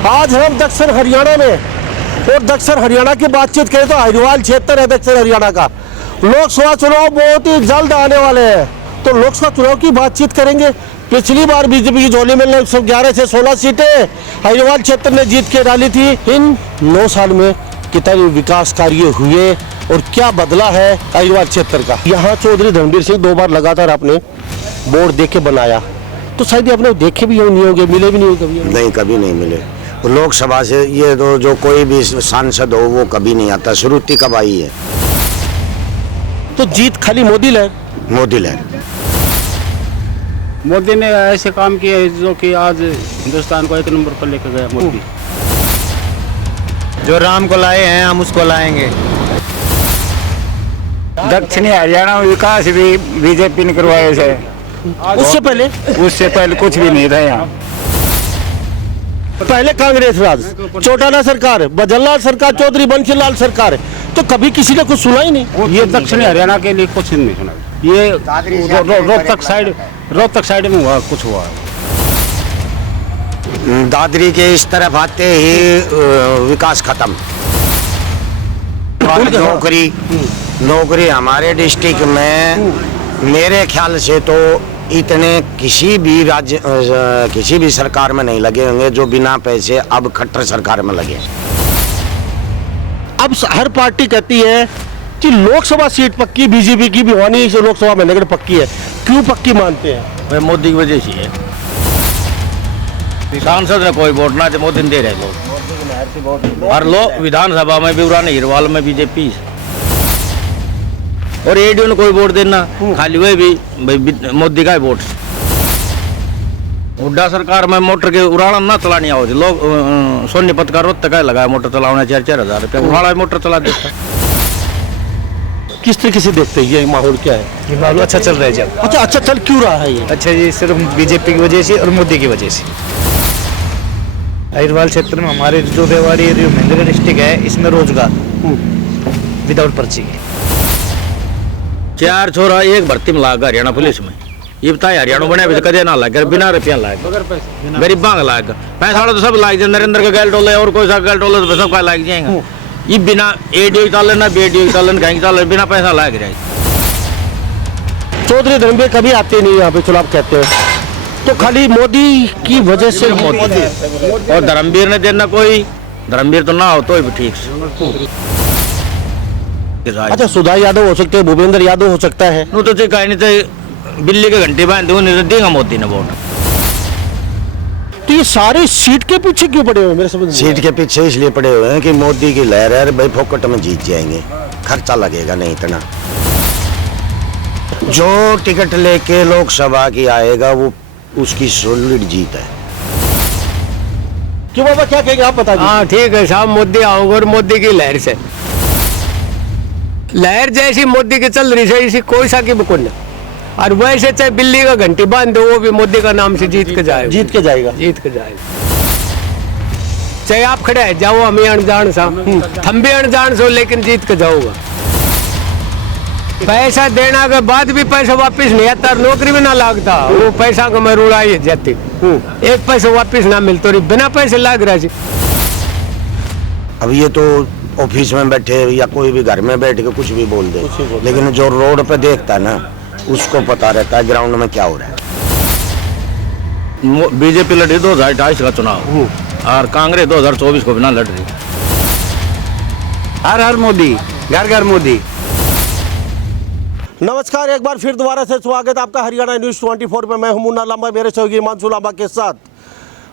आज हम दक्षिण हरियाणा में, और दक्षिण हरियाणा की बातचीत करें तो अहिरवाल क्षेत्र है दक्षिण हरियाणा का। लोकसभा चुनाव बहुत ही जल्द आने वाले हैं, तो लोकसभा चुनाव की बातचीत करेंगे। पिछली बार बीजेपी की झोली में 11 से 16 सीटें अहिरवाल क्षेत्र ने जीत के डाली थी। इन 9 साल में कितने विकास कार्य हुए और क्या बदला है अहिरवाल क्षेत्र का। यहाँ चौधरी धर्मवीर सिंह 2 बार लगातार आपने बोर्ड देख के बनाया, तो शायद ये आपने देखे भी नहीं होंगे, मिले भी नहीं होंगे कभी? नहीं, कभी नहीं मिले। लोकसभा से ये तो जो कोई भी सांसद हो वो कभी नहीं आता। श्रुति कब आई है? तो जीत खाली मोदी लहर? मोदी लहर। मोदी ने ऐसे काम किए जो कि आज हिंदुस्तान को 1 नंबर पर लेकर गया मोदी। जो राम को लाए हैं हम उसको लाएंगे। दक्षिणी हरियाणा में विकास भी बीजेपी ने करवाया है। उससे पहले कुछ भी नहीं था यहाँ। पहले कांग्रेस राज, चौटाला सरकार, बजरलाल सरकार, चौधरी बंशीलाल सरकार, तो कभी किसी ने कुछ सुना ही नहीं। ये दक्षिणी हरियाणा के लिए कुछ नहीं सुना। ये रोहतक साइड में हुआ, कुछ हुआ। दादरी के इस तरफ आते ही विकास खत्म। नौकरी हमारे डिस्ट्रिक्ट में मेरे ख्याल से तो इतने किसी भी सरकार में नहीं लगे होंगे जो बिना पैसे अब खट्टर सरकार में लगे। अब हर पार्टी कहती है कि लोकसभा सीट पक्की बीजेपी की भी होनी है, लोकसभा में नगर पक्की है। क्यों पक्की मानते हैं? मोदी की वजह से है। सांसद ने कोई वोट ना दे, मोदी ने दे रहे लोग। हर लोग विधानसभा में भी उड़ाने हिरवाल में बीजेपी और एडीओ ने कोई वोट देना, खाली वही भी मोदी का ही वोट। हुड्डा सरकार में मोटर के उड़ाना ना चलानी होती। लोग सोनीपत का रोहतक का लगाया मोटर चलाने 4-4 हजार रुपया उड़ाना मोटर चला देता। किस तरीके से देखते हैं ये माहौल क्या है? ये माहौल अच्छा चल रहा है जब। अच्छा चल क्यों रहा है ये? अच्छा जी, सिर्फ बीजेपी की वजह से और मोदी की वजह से। अहिरवाल क्षेत्र में हमारे जो रेवाड़ी महेंद्र डिस्ट्रिक्ट है, इसमें रोजगार विदाउट पर्ची के 4 छोरा एक भर्ती में लाग हरियाणा पुलिस में। ये बताए हरियाणा बने कदे ना लाग, बिना रुपया लाग, गरीबा का लाग। पैसा तो सब लाग जाए, नरेंद्र का गैल टोले और कोई सा गैल टोले तो सबका लाग जाएगा। ये बिना एडीओ चालन ना बीडीओ चालन कहीं चालन, बिना पैसा लाग रहा है। चौधरी धर्मवीर कभी आते नहीं यहाँ पे चुनाव कहते हैं, तो खाली मोदी की वजह से। मोदी और धर्मवीर ने देना, कोई धर्मवीर तो ना हो तो भी ठीक से। अच्छा, सुधा यादव हो सकते हैं, भूपेंद्र यादव हो सकता है। तो कहीं नहीं तो बिल्ली के घंटे बांध दूं, नहीं तो देगा मोदी ने वोट। तो ये सारे सीट के पीछे क्यों पड़े हुए? मेरे समझ सीट के पीछे इसलिए पड़े हुए हैं कि मोदी की लहर है भाई, फोकट में जीत जाएंगे, खर्चा लगेगा नहीं इतना। जो टिकट लेके लोकसभा की आएगा वो उसकी सॉलिड जीत है। क्यों बाबा, क्या कहेंगे आप बता दीजिए। हाँ ठीक है साहब, मोदी आओगे और मोदी की लहर से, लहर जैसी मोदी की चल रही है इसी कोई सा की बुकुन। और वैसे चाहे बिल्ली का घंटी बांध दो, वो भी मोदी का नाम से जीत के जाएगा। चाहे आप खड़े है जाओ, हम अनजान सा, हम भी अनजान सो, लेकिन जीत के जाओगा। पैसा देना के बाद भी पैसा वापिस नहीं आता, नौकरी भी ना लगता, वो पैसा को मैं रुड़ाई जाती। एक पैसा वापिस ना मिलता, बिना पैसे लाग रहा है। अब ये तो ऑफिस में बैठे या कोई भी घर में बैठ के कुछ भी बोल दे, लेकिन जो रोड पे देखता है ना उसको पता रहता है ग्राउंड में क्या हो रहा है। बीजेपी लड़ी 2028 का चुनाव और कांग्रेस 2024 को बिना लड़ रही। हर हर मोदी, घर घर मोदी। नमस्कार, एक बार फिर दोबारा से स्वागत आपका हरियाणा न्यूज़ 24 में। मैं हूं मुन्ना लांबा, मेरे सहयोगी हिमांशु लांबा के साथ।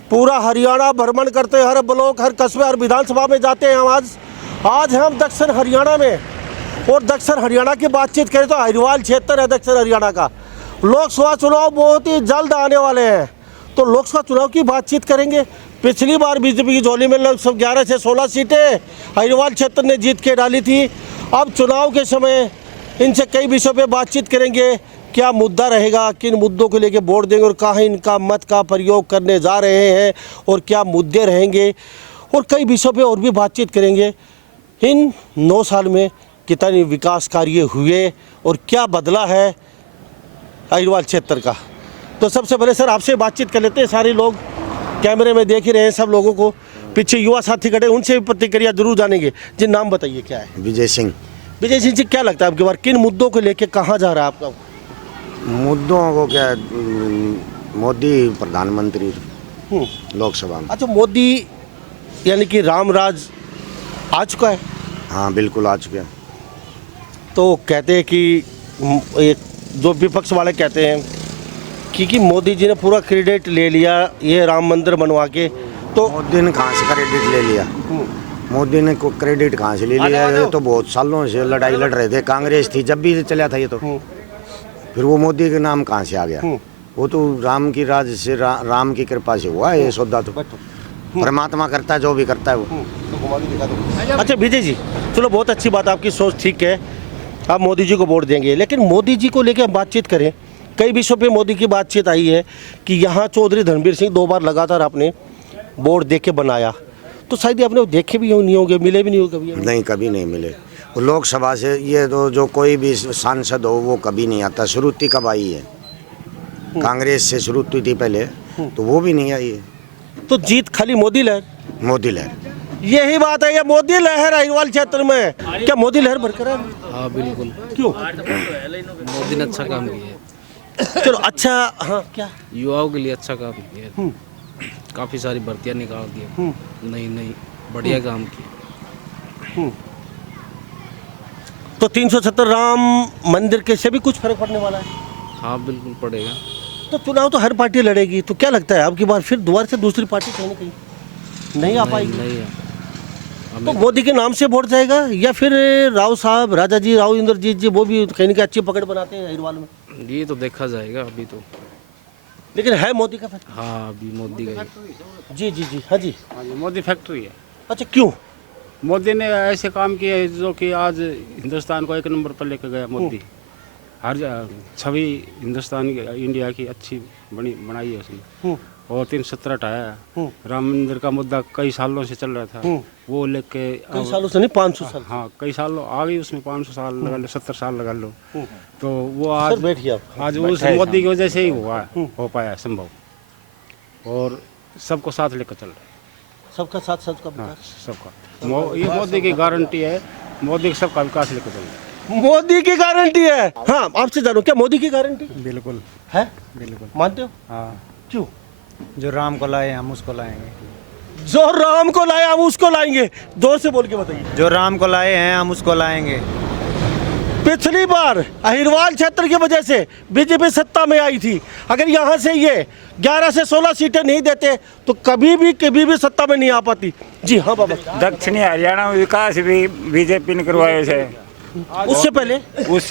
पूरा हरियाणा भ्रमण करते, हर ब्लॉक, हर कस्बे, हर विधानसभा में जाते हैं हम। आज हम दक्षिण हरियाणा में, और दक्षिण हरियाणा की बातचीत करें तो अहिरवाल क्षेत्र है दक्षिण हरियाणा का। लोकसभा चुनाव बहुत ही जल्द आने वाले हैं, तो लोकसभा चुनाव की बातचीत करेंगे। पिछली बार बीजेपी की झोली में 11 से 16 सीटें अहिरवाल क्षेत्र ने जीत के डाली थी। अब चुनाव के समय इनसे कई विषयों पे बातचीत करेंगे। क्या मुद्दा रहेगा, किन मुद्दों को लेके वोट देंगे और कहाँ इनका मत का प्रयोग करने जा रहे हैं और क्या मुद्दे रहेंगे, और कई विषयों पे और भी बातचीत करेंगे। इन 9 साल में कितने विकास कार्य हुए और क्या बदला है अहिरवाल क्षेत्र का। तो सबसे पहले सर आपसे बातचीत कर लेते हैं। सारे लोग कैमरे में देख ही रहे हैं सब लोगों को, पीछे युवा साथी खड़े, उनसे भी प्रतिक्रिया जरूर जानेंगे। जी नाम बताइए क्या है? विजय सिंह। विजय सिंह जी, क्या लगता है आपके बार किन मुद्दों को लेके कहाँ जा रहा है आपका? मुद्दों को क्या, मोदी प्रधानमंत्री लोकसभा में। अच्छा, मोदी यानी कि राम राज आ चुका है? हाँ बिल्कुल आ चुके हैं। तो कहते हैं कि एक जो विपक्ष वाले कहते हैं कि मोदी जी ने पूरा क्रेडिट ले लिया ये राम मंदिर बनवा के, तो मोदी ने कहाँ से क्रेडिट ले लिया? मोदी ने को क्रेडिट कहाँ से ले लिया? ये तो बहुत सालों से लड़ाई लड़ रहे थे, कांग्रेस थी जब भी चला था ये तो। फिर वो मोदी के नाम कहाँ से आ गया? वो तो राम की राज से राम की कृपा से हुआ है ये सौदा। तो परमात्मा करता है जो भी करता है वो। अच्छा विजय जी, चलो बहुत अच्छी बात, आपकी सोच ठीक है, आप मोदी जी को वोट देंगे, लेकिन मोदी जी को लेकर हम बातचीत करें। कई विषयों पे मोदी की बातचीत आई है कि यहाँ चौधरी धर्मवीर सिंह 2 बार लगातार आपने वोट दे के बनाया, तो शायद आपने देखे भी नहीं होंगे, मिले भी नहीं होंगे कभी? नहीं, कभी नहीं मिले। वो लोकसभा से ये तो जो कोई भी सांसद हो वो कभी नहीं आता। श्रुति कब आई है? कांग्रेस से श्रुति थी पहले, तो वो भी नहीं आई है। तो जीत खाली मोदी लहर? मोदी लहर, यही बात है, ये मोदी लहर अहिरवाल क्षेत्र में, क्या मोदी लहर बरकरार? हाँ बिल्कुल, क्यों? मोदी ने अच्छा काम किया है। चलो अच्छा, हाँ क्या? युवाओं के लिए अच्छा काम किया है, काफ़ी सारी भर्तियाँ निकाल दी, नई नई बढ़िया काम किया। तो 370 राम मंदिर के से भी कुछ फर्क पड़ने वाला है? हाँ बिल्कुल पड़ेगा। तो चुनाव तो हर पार्टी लड़ेगी, तो क्या लगता है अब की बार फिर दोबारा से दूसरी पार्टी कहीं ना कहीं नहीं आ पाएगी? नहीं है। तो मोदी के नाम से वोट जाएगा, या फिर राव साहब, राजा जी, राव इंद्रजीत जी, वो भी कहीं ना कहीं अच्छी पकड़ बनाते हैं अहिरवाल में? ये तो देखा जाएगा अभी तो। लेकिन है मोदी का फैक्टर? हाँ अभी मोदी का ही। जी जी जी, हाँ जी। हाँ जी, मोदी फैक्ट्री है। अच्छा, क्यों? मोदी ने ऐसे काम किए जो कि आज हिंदुस्तान को 1 नंबर पर लेकर गया। मोदी हर छवि हिंदुस्तान की, इंडिया की अच्छी बनाई है उसने। और 370 हटाया। राम मंदिर का मुद्दा कई सालों से चल रहा था, वो लेके कई सालों से नहीं, 500 साल। हाँ कई सालों आ गई उसमें, 500 साल लगा लो, 70 साल लगा लो। तो वो आज बैठिए आप। आज उस मोदी की वजह से ही हुआ, हो पाया संभव। और सबको साथ लेकर चल रहा है। सबका साथ, सबका हाँ विकास। सबका ये मोदी की गारंटी है। मोदी सबका विकास लेकर चल रहा है। मोदी की गारंटी है। हाँ, आपसे जानूं, क्या मोदी की गारंटी बिल्कुल है? बिल्कुल। मानते हो? हाँ, क्यों? जो राम को लाए हम उसको लाएंगे। जो राम को लाए हम उसको लाएंगे। जोर से बोल के बताइए। जो राम को लाए हैं हम उसको लाएंगे। पिछली बार अहिरवाल क्षेत्र की वजह से बीजेपी सत्ता में आई थी। अगर यहाँ से ये 11 से 16 सीटें नहीं देते तो कभी भी सत्ता में नहीं आ पाती। जी हाँ बाबा। दक्षिणी हरियाणा में विकास भी बीजेपी ने करवाया है। उससे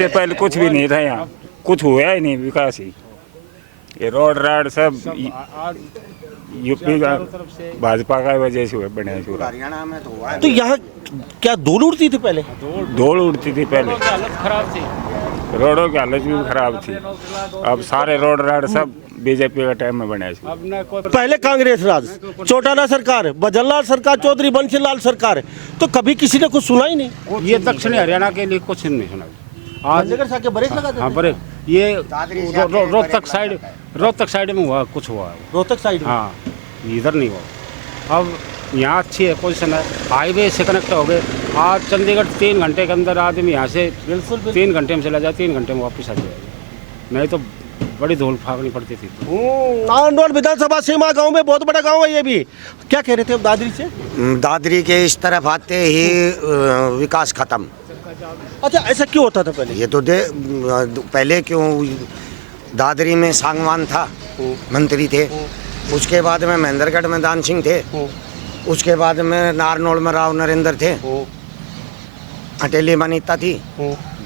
पहले कुछ भी नहीं था, यहाँ कुछ हुआ ही नहीं, विकास ही। ये रोड राड सब यूपी का भाजपा का वजह से हुए बने। हरियाणा में तो हुआ है। तो यहाँ क्या धूल उड़ती थी पहले? धूल उड़ती थी पहले, खराब थी, रोडों की हालत भी खराब थी। अब सारे रोड राड सब बीजेपी का टाइम में बने। अब न कोई पहले कांग्रेस राज, चौटाला सरकार, भजनलाल सरकार, चौधरी बंसीलाल सरकार, तो कभी किसी ने कुछ सुना ही नहीं। ये दक्षिणी हरियाणा के लिए कुछ नहीं सुना आज। नगर से आके ब्रेक लगा देते हाँ थे। ब्रेक, ये रोहतक साइड में हुआ, कुछ हुआ। रोहतक साइड में। हाँ इधर नहीं हुआ। अब यहाँ अच्छी है पोजीशन है, हाईवे से कनेक्ट हो गए। आज चंडीगढ़ 3 घंटे के अंदर आदमी यहाँ से बिल्कुल 3 घंटे में चला जाए, 3 घंटे में वापस आ जाएगा। नहीं तो बड़ी धूल फाकनी पड़ती थी। नांदोल विधानसभा सीमा गांव में, बहुत बड़ा गांव है ये भी। क्या कह रहे थे अब दादरी से? दादरी के इस तरफ आते ही विकास खत्म। अच्छा, ऐसा क्यों होता था पहले? ये तो पहले क्यों, दादरी में सांगवान था, मंत्री थे। उसके बाद में महेंद्रगढ़ में दान सिंह थे। उसके बाद में नारनौल में राव नरेंद्र थे। अटेली मनीता थी।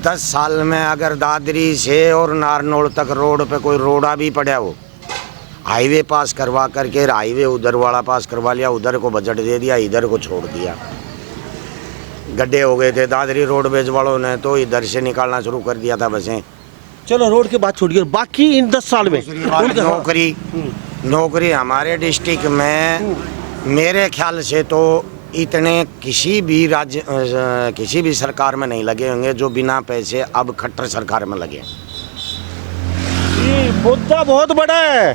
10 साल में अगर दादरी से और नारनौल तक रोड पे कोई रोड़ा भी पड़ा हो, हाईवे पास करवा करके हाईवे उधर वाला पास करवा लिया, उधर को बजट दे दिया, इधर को छोड़ दिया। गड्ढे हो गए थे दादरी रोडवेज वालों ने, तो इधर से निकालना शुरू कर दिया था बसें। चलो रोड की बात छोड़िए, बाकी इन 10 साल में नौकरी हमारे डिस्ट्रिक्ट में मेरे ख्याल से तो इतने किसी भी सरकार में नहीं लगे होंगे जो बिना पैसे अब खट्टर सरकार में लगे। मुद्दा बहुत बड़ा है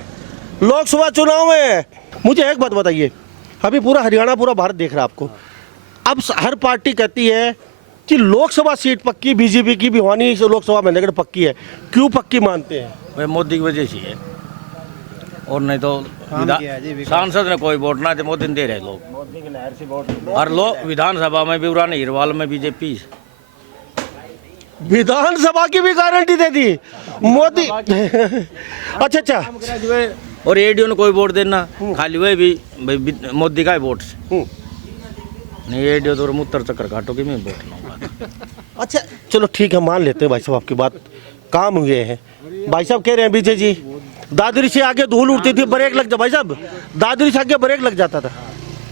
लोकसभा चुनाव में। मुझे एक बात बताइए, अभी पूरा हरियाणा पूरा भारत देख रहा है आपको। अब हर पार्टी कहती है कि लोकसभा सीट पक्की, बीजेपी की भिवानी से लोकसभा में लेकर पक्की है। क्यों पक्की मानते हैं? भाई मोदी की वजह से है, और नहीं तो सांसद ने कोई वोट ना दे, मोदी ने दे रहे लोग। और लोग विधानसभा में भी उरान हिरवाल में बीजेपी विधानसभा की भी गारंटी दे दी मोदी। अच्छा और एडीओ ने कोई वोट देना, खाली वही भी भाई मोदी का ही वोट से नहीं। एडीओ तो मुत्तर चक्कर काटो कि मैं वोट लाऊंगा। अच्छा चलो ठीक है, मान लेते हैं भाई साहब आपकी बात, काम हुए हैं। भाई साहब कह रहे हैं विजय जी, दादरी से आगे धूल उड़ती थी, ब्रेक लग जा भाई साहब, दादरी से आगे ब्रेक लग जाता था,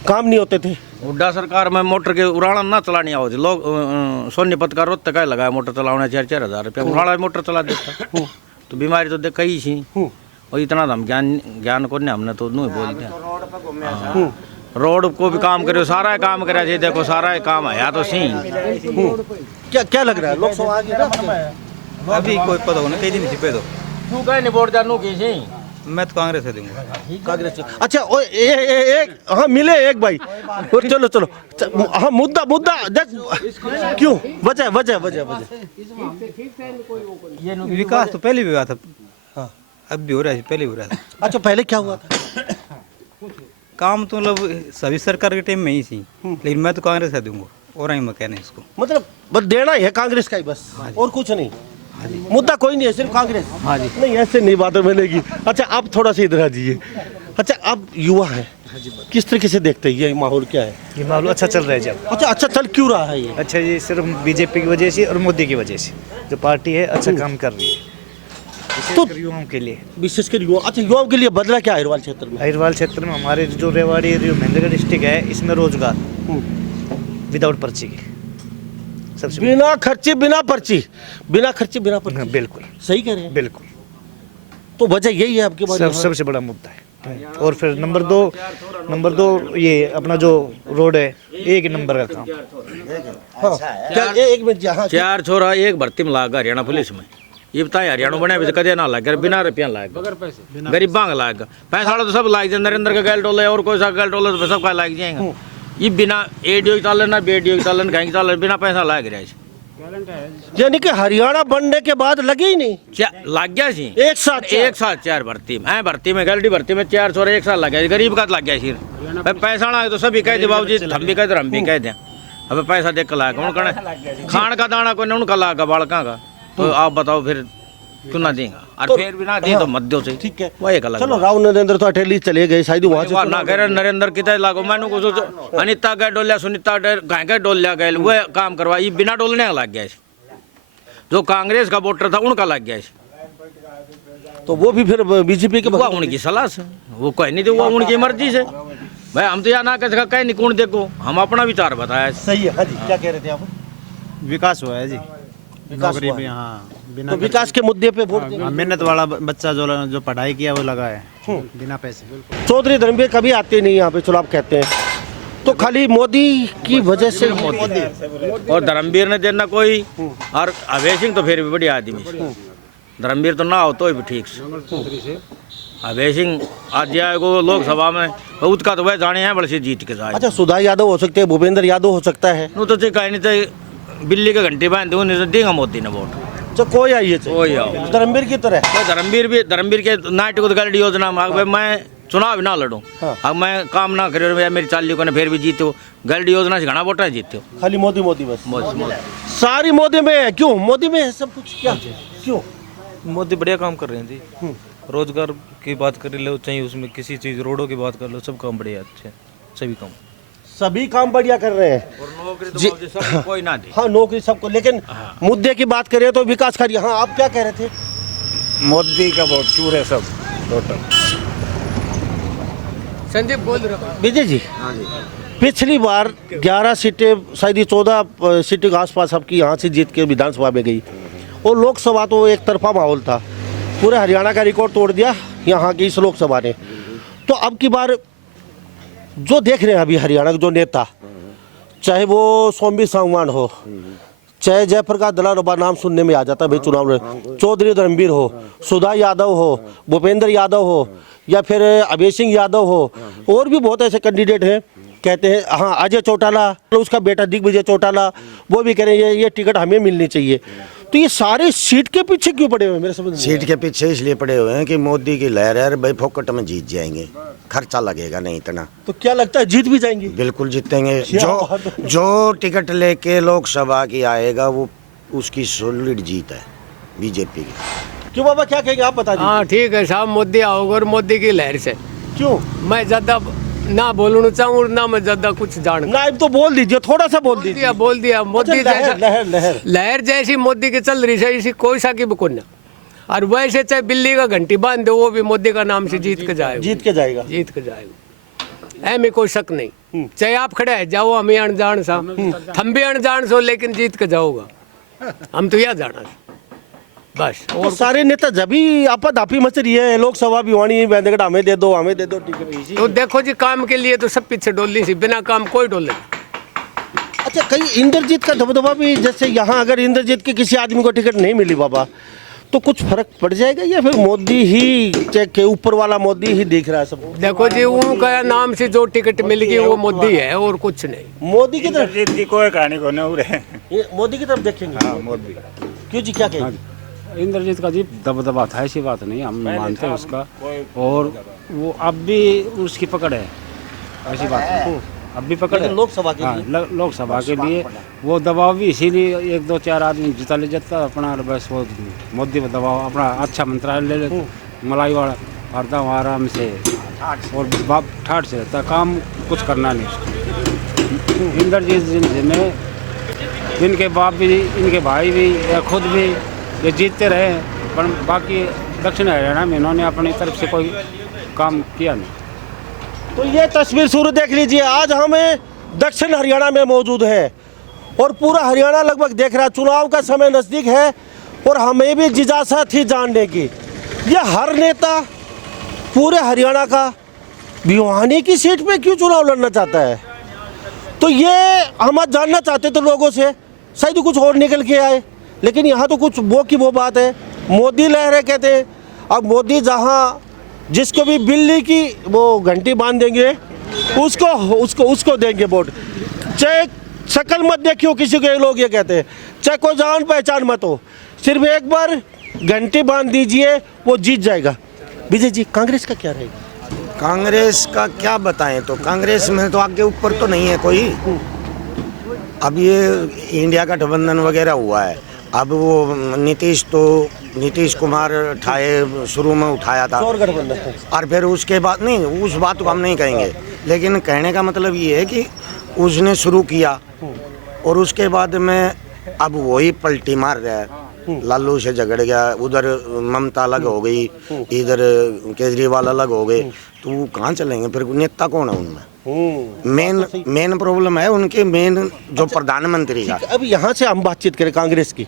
काम नहीं होते थे। हुड्डा सरकार में मोटर के उड़ाना ना चलानी आवती, लोग सोनीपत का रोज तक लगाया मोटर चलाने 4-4 हजार रुपया उड़ाना मोटर चला देता। तो बीमारी तो देख ही सी, और इतना हम ज्ञान को नहीं, हमने तो नहीं बोलते। रोड को भी काम करे, सारा काम करे जी, देखो सारा काम है तो सी। क्या लग रहा है लोकसभा की? अभी कोई पता होना कई दिन छिपे दो। तू कहीं नहीं वोट जानू की सी? मैं तो कांग्रेस से दूंगा। कांग्रेस। अच्छा एक हाँ मिले एक भाई, और चलो हाँ मुद्दा देख क्यों वजह विकास तो पहले भी हुआ था, अब भी हो रहा है, पहले भी हो रहा था। अच्छा पहले क्या हुआ था? काम तो मतलब सभी सरकार के टाइम में ही थी, लेकिन मैं तो कांग्रेस से दूंगा, और आई मैं कहने इसको मतलब बस देना ही है कांग्रेस का ही बस, और कुछ नहीं, मुद्दा कोई नहीं है, सिर्फ कांग्रेस। हाँ जी। नहीं ऐसे नहीं बातें मिलेगी। अच्छा आप थोड़ा सा इधर आ जाइए। अच्छा आप युवा हैं, किस तरीके से देखते हैं ये माहौल क्या है? ये माहौल अच्छा चल रहा है जब। अच्छा चल क्यों रहा है ये? अच्छा ये सिर्फ बीजेपी की वजह से और मोदी की वजह से जो पार्टी है अच्छा काम कर रही है, तो युवाओं के लिए, विशेषकर युवा। अच्छा युवाओं के लिए बदला क्या अहिरवाल क्षेत्र में? अहिरवाल क्षेत्र में हमारे जो रेवाड़ी जो महेंद्रगढ़ डिस्ट्रिक्ट है, इसमें रोजगार विदाउट पर्ची के सबसे बिना खर्चे बिना पर्ची। हाँ, बिल्कुल सही कह रहे हैं। बिल्कुल, तो वजह यही है आपके पास? सबसे बड़ा मुद्दा है। और फिर नंबर दो ये अपना जो रोड है, एक नंबर का काम। हाँ, क्या एक मिनट। हाँ 4 छोरा एक भर्ती में लागा हरियाणा पुलिस में। ये बताए हरियाणा बने कदे ना लाग, बिना रुपया लाग, गरीब बांग लाग, पैसा वाला तो सब लाग जाए, नरेंद्र का गैल टोले और कोई सा गैल टोले तो सबका लाग जाएगा। ये बिना एडीओ चालन ना बेडीओ चालन कहीं चालन बिना पैसा लाग रहा है। यानी कि हरियाणा बनने के बाद लगे ही नहीं, लाग गया सी एक साथ 4 भर्ती में, भर्ती में गलती भर्ती में 4 छोरा एक साथ लग गया। गरीब का लग गया सिर, भाई पैसा ना तो सभी कह दे बाबू जी, हम भी कह दे हम भी कह दें। अब पैसा देख के लाग खान का दाना कोई उनका लागा बालका का, तो आप बताओ फिर क्यों ना देगा? और तो, फिर भी ना दे तो मत दो सही, ठीक है। वो एक अलग चलो राव नरेंद्र तो अटेली चले गए शायद वहां से ना कह रहे नरेंद्र कितना लागो मैंने को सोचो अनिता का डोलिया सुनीता गाय का डोलिया गए वो काम करवा, ये बिना डोलने का लग गया। जो कांग्रेस का वोटर था उनका लग गया, तो वो भी फिर बीजेपी के वो उनकी सलाह से, वो कह नहीं दे, वो उनकी मर्जी से। भाई हम तो यहाँ ना कह कहीं नहीं कौन देखो, हम अपना विचार बताया। सही है। हाँ जी क्या कह रहे थे आप? विकास हुआ है जी, नौकरी भी। हाँ तो विकास के मुद्दे पे वोट मेहनत वाला बच्चा जो पढ़ाई किया वो लगा है बिना पैसे। चौधरी धर्मवीर कभी आते नहीं यहाँ पे चुनाव कहते हैं, तो खाली मोदी की वजह से। और धर्मवीर ने देना कोई, और अभय सिंह तो फिर भी बढ़िया आदमी, धर्मवीर तो ना हो तो भी ठीक से। अभय सिंह आज जाएगो लोकसभा में, उसका तो वह जाने हैं बड़े जीत के जाए। अच्छा सुधा यादव हो सकते हैं, भूपेंद्र यादव हो सकता है। तो कहीं नहीं तो बिल्ली के घंटे बांध दूँ नहीं तो देगा मोदी ने वोट। तो कोई आइए, कोई आओ धर्मवीर की तरह। धर्मवीर के नाइट को गाड़ी योजना में मैं चुनाव ना लड़ूं। हाँ। अब मैं काम ना करे मेरी चाली को फिर भी जीते हो, गाड़ी योजना से घना वोटा जीते हो। खाली मोदी बस। मोदी सारी मोदी में है। क्यों मोदी में है सब कुछ? क्या क्यों? मोदी बढ़िया काम कर रहे हैं जी। रोजगार की बात कर लो चाहे उसमें किसी चीज, रोडों की बात कर लो, सब काम बढ़िया अच्छे, सभी काम बढ़िया कर रहे हैं। और नौकरी तो सबको कोई ना दे। हाँ नौकरी सबको, लेकिन मुद्दे की बात करें तो विकास कार्य। हाँ आप क्या कह रहे थे? मोदी का वोट चूर है सब टोटल। संदीप बोल रहा विजय जी, पिछली बार 11 सीटें शायद 14 सीटों के आसपास आपकी यहाँ से जीत के विधानसभा में गई, और लोकसभा तो एक तरफा माहौल था, पूरे हरियाणा का रिकॉर्ड तोड़ दिया यहाँ की इस लोकसभा ने। तो अब की बार जो देख रहे हैं अभी हरियाणा के जो नेता, चाहे वो सोमवीर सांगवान हो, चाहे जयप्रकाश दलाल नाम सुनने में आ जाता है भाई चुनाव में, चौधरी धर्मवीर हो, सुधा यादव हो, भूपेंद्र यादव हो, या फिर अभय सिंह यादव हो, और भी बहुत ऐसे कैंडिडेट हैं कहते हैं, हाँ अजय चौटाला, उसका बेटा दिग्विजय चौटाला, वो भी कह रहे हैं ये टिकट हमें मिलनी चाहिए। तो ये सारे सीट के पीछे क्यों पड़े हुए हैं? मेरे समझ सीट के पीछे इसलिए पड़े हुए हैं कि मोदी की लहर है, भाई फोकट में जीत जाएंगे, खर्चा लगेगा नहीं इतना। तो क्या लगता है जीत भी जाएंगे? बिल्कुल जीतेंगे। जो टिकट लेके लोकसभा की आएगा वो उसकी सॉलिड जीत है बीजेपी की। क्यों बाबा, क्या कहेंगे आप बता दीजिए। हाँ ठीक है साहब, मोदी आओगे और मोदी की लहर से। क्यों? मैं ज्यादा ना बोलना चाहूँ ना मैं ज्यादा कुछ जान। नाइब तो बोल दीजिए, थोड़ा सा बोल दीजिए। बोल दिया मोदी अच्छा, जैसा लहर जैसी मोदी की चल रही है, इसी कोई सा की बुकुन्ना। और वैसे चाहे बिल्ली का घंटी बांध दो, वो भी मोदी का नाम से जीत के जाएगा। जीत के जाएगा। जीत के जाएगा, ऐ में कोई शक नहीं। चाहे आप खड़े है जाओ, हम अनजान सा, हम भी अनजान सो, लेकिन जीत के जाओगा। हम तो यह जाना बस। और सारे नेता जब भी आपा-धापी मच रही है, लोकसभा भी होनी, बेंदगढ़ हमें दे दो टिकट। तो देखो जी, काम के लिए तो सब पीछे डोलनी सी, बिना काम कोई डोले। अच्छा, कहीं इंद्रजीत का दबदबा भी, जैसे यहाँ अगर इंद्रजीत के किसी आदमी को टिकट नहीं मिली बाबा, तो कुछ फर्क पड़ जाएगा या फिर मोदी ही के ऊपर वाला मोदी ही देख रहा है सब? देखो जी, उनका नाम से जो टिकट मिल गई वो मोदी है और कुछ नहीं। मोदी की तरफ कोई कहानी को नहीं, मोदी की तरफ देखेंगे। हाँ मोदी। क्यों जी, क्या कहेंगे? इंद्रजीत का जी दबदबा था, ऐसी बात नहीं, हम मानते हैं उसका, और वो अब भी उसकी पकड़ है, ऐसी बात नहीं, अब भी पकड़ है लोकसभा के लिए। लोकसभा के लिए वो दबाव भी इसीलिए 1-2-4 आदमी जिता ले जाता अपना, बस वो मोदी का दबाव अपना अच्छा मंत्रालय ले लेता, मलाई वाला हरदम आराम से और बाप ठाठ से रहता, काम कुछ करना नहीं उसको। इंद्रजीत में इनके बाप भी, इनके भाई भी, या खुद भी ये जीतते रहे, पर बाकी दक्षिण हरियाणा में इन्होंने अपनी तरफ से कोई काम किया नहीं। तो ये तस्वीर सूरत देख लीजिए, आज हमें दक्षिण हरियाणा में मौजूद है और पूरा हरियाणा लगभग देख रहा है। चुनाव का समय नज़दीक है और हमें भी जिज्ञासा थी जानने की, ये हर नेता पूरे हरियाणा का भिवानी की सीट पे क्यों चुनाव लड़ना चाहता है। तो ये हम आज जानना चाहते थे लोगों से, शायद कुछ और निकल के आए, लेकिन यहाँ तो कुछ वो की वो बात है। मोदी लहर है कहते हैं, अब मोदी जहाँ जिसको भी बिल्ली की वो घंटी बांध देंगे उसको उसको उसको देंगे वोट। चाहे शक्ल मत देखियो किसी के, लोग ये कहते हैं, चाहे कोई जान पहचान मत हो, सिर्फ एक बार घंटी बांध दीजिए, वो जीत जाएगा। विजय जी, कांग्रेस का क्या रहेगा? कांग्रेस का क्या बताएं, तो कांग्रेस में तो आगे ऊपर तो नहीं है कोई। अब ये इंडिया का गठबंधन वगैरह हुआ है, अब वो नीतीश कुमार शुरू में उठाया था, और फिर उसके बाद नहीं, उस बात को हम नहीं कहेंगे, लेकिन कहने का मतलब ये है कि उसने शुरू किया और उसके बाद में अब वही पलटी मार रहा है। लालू से झगड़ गया, उधर ममता अलग हो गई, इधर केजरीवाल अलग हो गए, तो कहाँ चलेंगे फिर? नेता कौन है उनमें? मेन प्रॉब्लम है उनके, मेन जो प्रधानमंत्री का। अब यहाँ से हम बातचीत करें कांग्रेस की,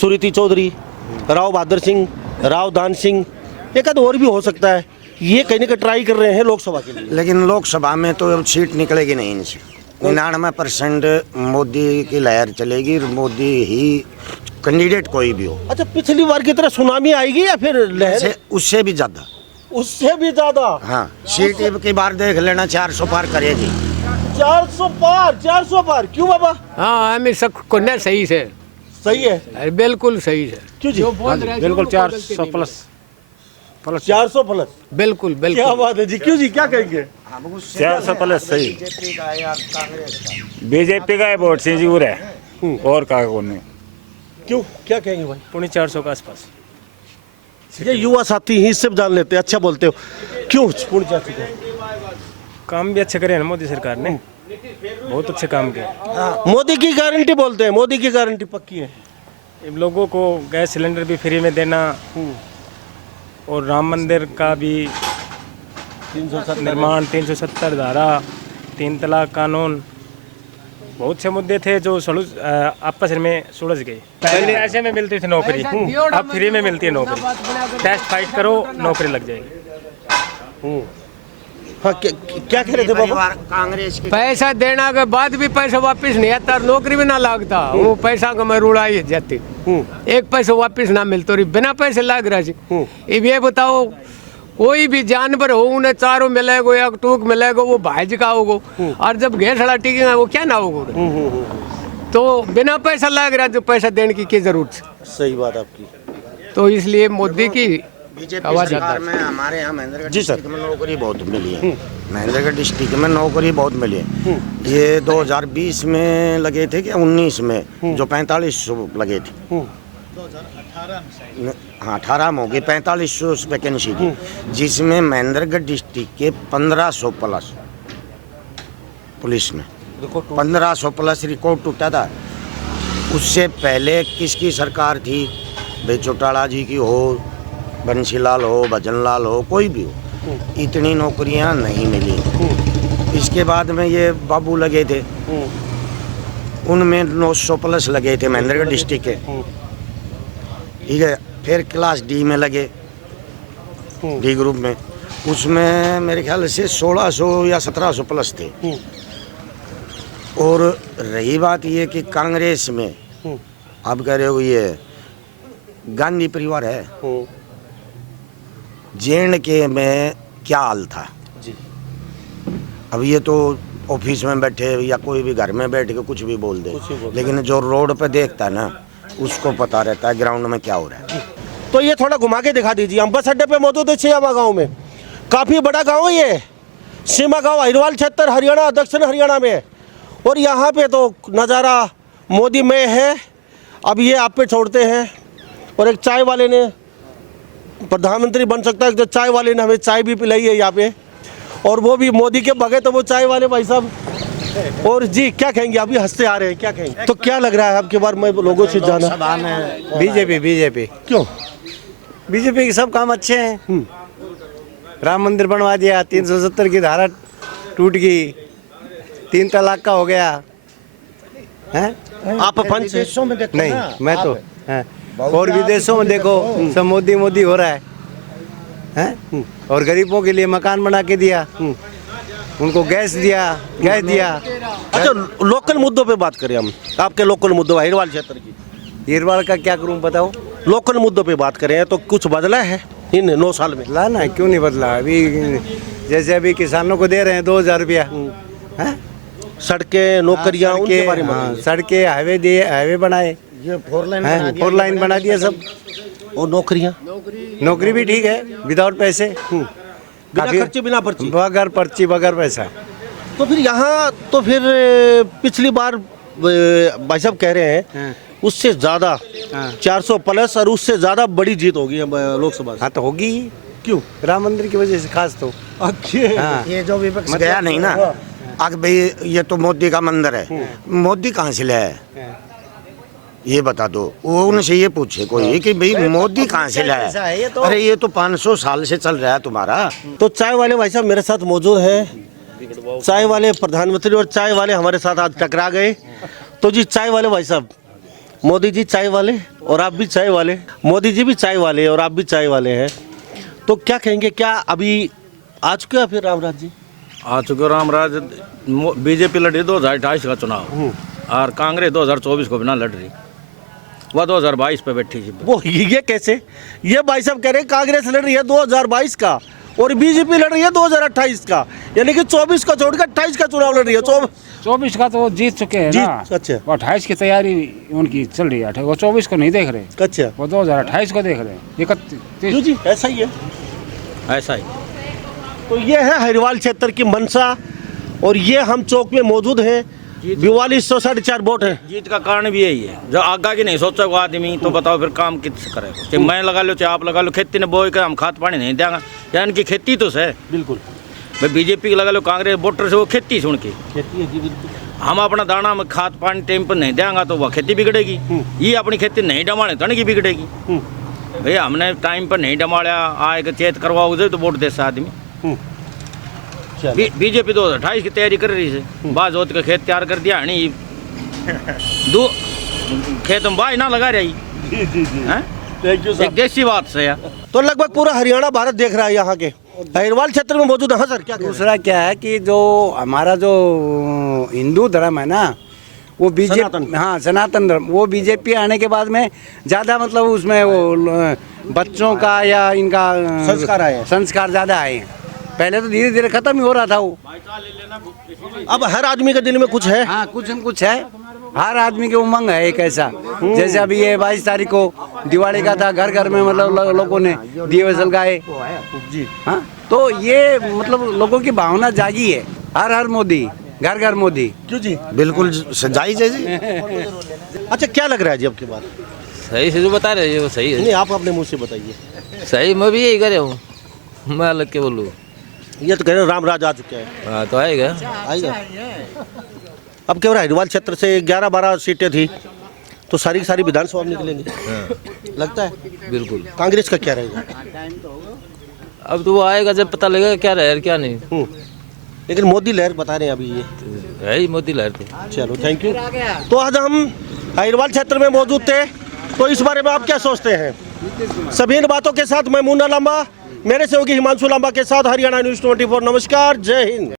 सुरीति चौधरी, राव बहादुर सिंह, राव दान सिंह, एक आध और भी हो सकता है, ये कहीं ना कहीं ट्राई कर रहे हैं लोकसभा के लिए। लेकिन लोकसभा में तो अब सीट निकलेगी नहीं इनसे, 99% मोदी की लहर चलेगी, मोदी ही कैंडिडेट कोई भी हो। अच्छा, पिछली बार की तरह सुनामी आएगी या फिर लहर? उससे भी ज्यादा, उससे भी ज्यादा। हाँ, सीट की बार देख लेना, 400 पार करेगी। 400 पार क्यों बाबा? हाँ, हमें सब को न सही से सही है, बिल्कुल सही है। क्यों जी? बिल्कुल 400 प्लस 400 प्लस, बिल्कुल बिल्कुल। क्या बात है जी, क्यों जी, क्या कहेंगे? 400 प्लस सही। बीजेपी का वोट से जरूर है, और का कौन नहीं। क्यों, क्या कहेंगे भाई? 450 के आसपास। ये युवा साथी ही इससे जान लेते हैं, अच्छा बोलते हो। क्यों 450? काम भी अच्छे करे हैं मोदी सरकार ने, बहुत अच्छे काम किए। मोदी की गारंटी बोलते हैं, मोदी की गारंटी पक्की है। इन लोगों को गैस सिलेंडर भी फ्री में देना, और राम मंदिर का भी निर्माण, 370 धारा, 3 तलाक कानून, बहुत से मुद्दे थे जो आपस में सुलझ गए। पहले ऐसे में मिलती थी नौकरी, अब फ्री में मिलती है नौकरी। टेस्ट फाइट करो, नौकरी लग जाएगी। हाँ, क्या कह रहे थे बाबा? कांग्रेस की पैसा देने के बाद भी पैसा वापस नहीं आता, नौकरी भी ना लगता, वो पैसा को मैं रुड़ाई जाती, एक पैसा वापस ना मिलता, बिना पैसे लग रहा जी। अब ये बताओ, कोई भी जानवर हो उन्हें चारों मिलेगो या टूक मिलेगो वो भाज का होगो, और जब घेसड़ा टिकेगा वो क्या ना होगो। तो बिना पैसा लग रहा तो पैसा देने की क्या जरूरत है। सही बात आपकी। तो इसलिए मोदी की बीजेपी आवाज सरकार में हमारे यहाँ महेंद्रगढ़ डिस्ट्रिक्ट में नौकरी बहुत मिली है। महेंद्रगढ़ डिस्ट्रिक्ट में नौकरी बहुत मिली है। ये 2020 में लगे थे क्या 19 में जो 4500 लगे थे। 18 में होगी 4500 वैकेंसी थी, जिसमें महेंद्रगढ़ डिस्ट्रिक्ट के 1500 प्लस पुलिस में 1500 प्लस रिकॉर्ड टूटा था। उससे पहले किसकी सरकार थी भाई, चौटाला जी की हो, बंसीलाल हो, भजनलाल हो, कोई भी हो, इतनी नौकरियां नहीं मिली। इसके बाद में ये बाबू लगे थे, उनमें 900 प्लस लगे थे महेंद्रगढ़ डिस्ट्रिक्ट के, ठीक है। फिर क्लास डी में लगे, डी ग्रुप में, उसमें मेरे ख्याल से 1600 या 1700 प्लस थे। और रही बात ये कि कांग्रेस में आप कह रहे हो ये गांधी परिवार है, JNK में क्या हाल था जी। अब ये तो ऑफिस में बैठे या कोई भी घर में बैठ के कुछ भी बोल दे, लेकिन जो रोड पे देखता है ना उसको पता रहता है ग्राउंड में क्या हो रहा है। तो ये थोड़ा घुमा के दिखा दीजिए। हम बस अड्डे पे मौजूद है छियामा गाँव में। काफ़ी बड़ा गाँव है ये, सीमा गाँव, अहिरवाल क्षेत्र, हरियाणा, दक्षिण हरियाणा में। और यहाँ पे तो नज़ारा मोदी में है। अब ये आप पे छोड़ते हैं। और एक चाय वाले ने प्रधानमंत्री बन सकता है, तो चाय वाले ने हमें चाय भी पिलाई है यहाँ पे, और वो भी मोदी के बगैर। तो वो चाय वाले भाई साहब, और जी क्या कहेंगे, अभी हंसते आ रहे हैं, क्या कहेंगे? तो क्या लग रहा है आपके बारे में लोगों से जाना? बीजेपी क्यों? बीजेपी के सब काम अच्छे हैं। राम मंदिर बनवा दिया, 370 की धारा टूट गई, 3 तलाक का हो गया है। आप पंच देशों में देखो नहीं, ना, मैं तो है। और विदेशों में देखो सब मोदी हो रहा है। और गरीबों के लिए मकान बना के दिया, उनको गैस दिया। अच्छा, लोकल मुद्दों पे बात करें हम, आपके लोकल मुद्दों, अहिरवाल क्षेत्र की। हिरवाड़ का क्या करूं बताओ। लोकल मुद्दों पे बात करें तो कुछ बदला है इन 9 साल में? लाना है, क्यों नहीं बदला। अभी जैसे अभी किसानों को दे रहे हैं 2000 रुपया, सड़कें, नौकरियां, उनके बारे में बताइए। सड़कें, हाईवे बनाए, ये 4 लाइन बना दिया सब। और नौकरियां, नौकरी भी ठीक है, विदाउट पैसे, बिना खर्चे, बिना पर्ची, बगैर पर्ची, बगैर पैसा। तो फिर यहाँ तो फिर पिछली बार भाई साहब कह रहे हैं उससे ज्यादा 400 प्लस और उससे ज्यादा बड़ी जीत होगी लोकसभा से। हाँ तो होगी। क्यों? राम मंदिर की वजह से खास तो। हाँ। ये जो विपक्ष गया नहीं ना, अब भाई ये तो मोदी का मंदिर है, मोदी कहाँ से लाया है ये बता दो। वो उनसे ये पूछे कोई कि भाई मोदी कहाँ से लाया है। अरे ये तो 500 साल से चल रहा है तुम्हारा। तो चाय वाले भाई साहब मेरे साथ मौजूद हैं। चाय वाले प्रधानमंत्री और चाय वाले हमारे साथ आज टकरा गए। तो जी चाय वाले भाई साहब, मोदी जी चाय वाले और आप भी चाय वाले, मोदी जी भी चाय वाले और आप भी चाय वाले हैं, तो क्या कहेंगे? क्या अभी आ चुके हैं फिर रामराज जी? आ चुके रामराज। बीजेपी लड़ रही 2028 का चुनाव, और कांग्रेस 2024 को बिना लड़ रही, वह 2022 पे बैठी थी। वो ये कैसे? ये भाई साहब कह रहे हैं कांग्रेस लड़ रही है 2022 का और बीजेपी लड़ रही है 2028 का, यानी कि 24 का छोड़कर 28 का चुनाव लड़ रही है। 24 का तो वो जीत चुके हैं ना। अच्छा, वो 28 की तैयारी उनकी चल रही है। वो 24 को नहीं देख रहे, अच्छा, वो 2028 को देख रहे हैं। 31 जी ऐसा ही है। ऐसा ही। तो ये है हरिवाल क्षेत्र की मनसा, और ये हम चौक में मौजूद हैं। 4204 वोट है। जीत का कारण भी यही है, जो आगा की नहीं सोचा वो आदमी, तो बताओ फिर काम किससे करेगा? चाहे मैं लगा लो चाहे आप लगा लो, खेती ने बोए के हम खाद पानी नहीं देंगे, या इनकी खेती तो है। बिल्कुल भाई बीजेपी की लगा लो, कांग्रेस वोटर से वो खेती सुन के, खेती है जी, बिल्कुल। हम अपना दाना में खाद पानी टाइम पर नहीं देंगे तो वह खेती बिगड़ेगी। ये अपनी खेती नहीं डमाने तो नहीं बिगड़ेगी। भैया हमने टाइम पर नहीं डमाया, आए के चेत करवाओगे तो वोट दे आदमी। बीजेपी 2028 की तैयारी कर रही है। बाज होत का खेत तैयार कर दिया नहीं, दो खेत में बाज ना लगा रही। थैंक यू एक देसी बात से यार। तो लगभग पूरा हरियाणा भारत देख रहा है यहाँ के अहिरवाल क्षेत्र में मौजूद है। हाँ सर, क्या दूसरा क्या है कि जो हमारा जो हिंदू धर्म है ना, वो सनातन। बीजेपी, हाँ सनातन धर्म, वो बीजेपी आने के बाद में ज़्यादा मतलब उसमें वो बच्चों का या इनका संस्कार आए हैं। संस्कार ज़्यादा आए हैं। पहले तो धीरे धीरे खत्म ही हो रहा था वो। अब हर आदमी के दिल में कुछ है। हाँ कुछ न कुछ है, हर आदमी की उमंग है एक ऐसा। जैसे अभी ये 22 तारीख को दिवाली का था, घर घर में मतलब लोगों ने दिए जलाए जी। हाँ, तो ये मतलब लोगों की भावना जागी है। हर हर मोदी, घर घर मोदी। क्यों जी? बिल्कुल जायज है जी। अच्छा, क्या लग रहा है जी आपकी बात? सही से जो बता रहे हैं वो सही नहीं, आप अपने मुंह से बताइए। सही, मैं भी यही करे हूँ, मैं अलग के बोलूँ। ये तो कह रहे हैं रामराज आ चुके हैं। हाँ तो आएगा। आएगा। अब क्या हो रहा है, हरिद्वार क्षेत्र से 11-12 सीटें थी, तो सारी की सारी विधानसभा में निकलेंगे लगता है। बिल्कुल। कांग्रेस का क्या रहेगा? अब तो वो आएगा जब पता लगेगा क्या रहे क्या नहीं। लेकिन मोदी लहर बता रहे हैं अभी ये। है ही मोदी लहर तो। चलो, थैंक यू। तो आज हम हरिद्वार क्षेत्र में मौजूद थे, तो इस बारे में आप क्या सोचते हैं? सभी इन बातों के साथ मैं मुन्ना लांबा, मेरे सहयोगी हिमांशु लांबा के साथ हरियाणा न्यूज़ 24। नमस्कार, जय हिंद।